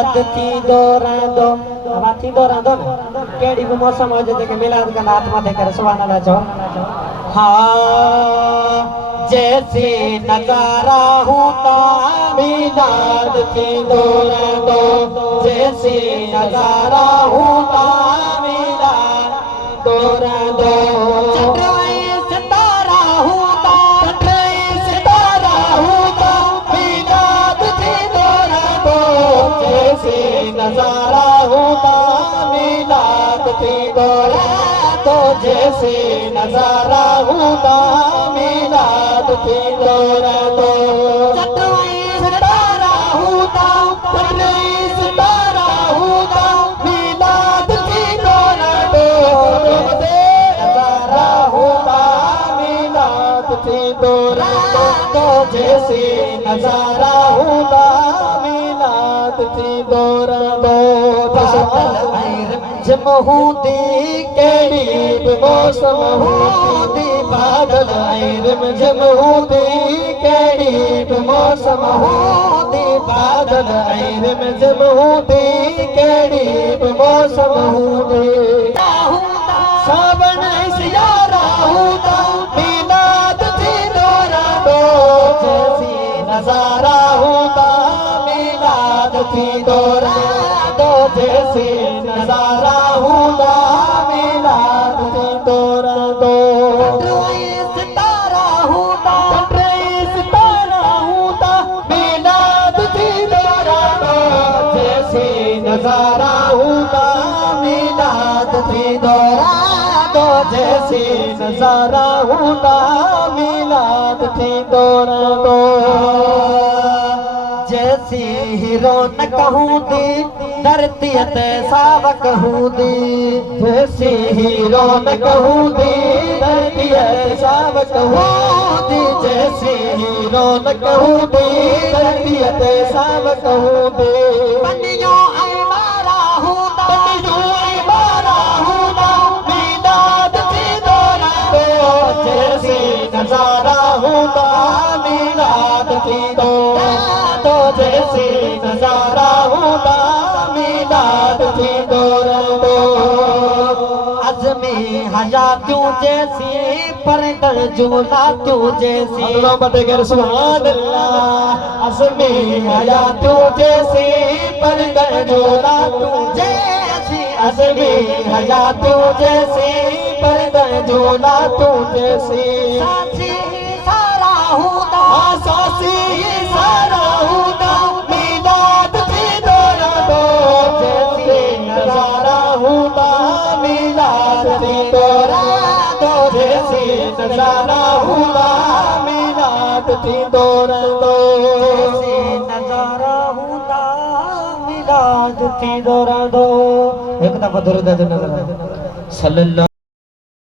मिलाद थी दो अब थी दो न केड़ी भी मौसम हो जते के मिलाद का हाथ माथे कर सुभान अल्लाह चो। हाँ जैसे नजारा होता मिलाद थी दो जैसे नजारा होता मिलाद दो चंद्रवाई सितारा होता सितारा होता मिलाद थी दो जैसे नजारा होता मिलाद थी दो जैसे नजारा होता मिलाद थी दो चंद्रवाई सितारा होता सितारा होता मिलाद थी दो नजारा होता मिलाद थी दो जैसे नजारा होता मिलाद थी दो जमहूदी केड़ी मौसम होती बादल आयरम जमहूदी केड़ी मौसम होती बादल आयरम जमहूदी केड़ी मौसम होती सावन सियारा होता मिलाद थी दो जैसी नजारा होता मिलाद थी दो जैसे नजारा होता मिलाद थी दो सितारा होता सितारा होता मिलाद थी दो जैसे नजारा होता मिलाद थी दो जैसे नजारा होता मिलाद थी दो जैसी रौनक होती धरती ते सावक होती जैसी रौनक होती धरती ते सावक होती जैसी रौनक होती धरती ते सावक होती बनियो अमारा होता मिलाद थी दो जैसी नजारा होता मिलाद थी दो जैसे नजारा होता मिलाद थी दो अज़मे हयातों जैसी परदर जुलातों जैसी अल्लाह बतेगर सुभान अल्लाह अज़मे हयातों जैसी परदर जुलातों जैसी अज़मे हयातों जैसी परदर जुलातों जैसी सासी सारा होता सासी सारा होता मिलाद थी दो जैसे नजारा होता मिलाद थी दो जैसे नजारा होता मिलाद थी दो जैसे नजारा होता मिलाद थी दो एक दफा दुरूद नजर सल्लल्लाहु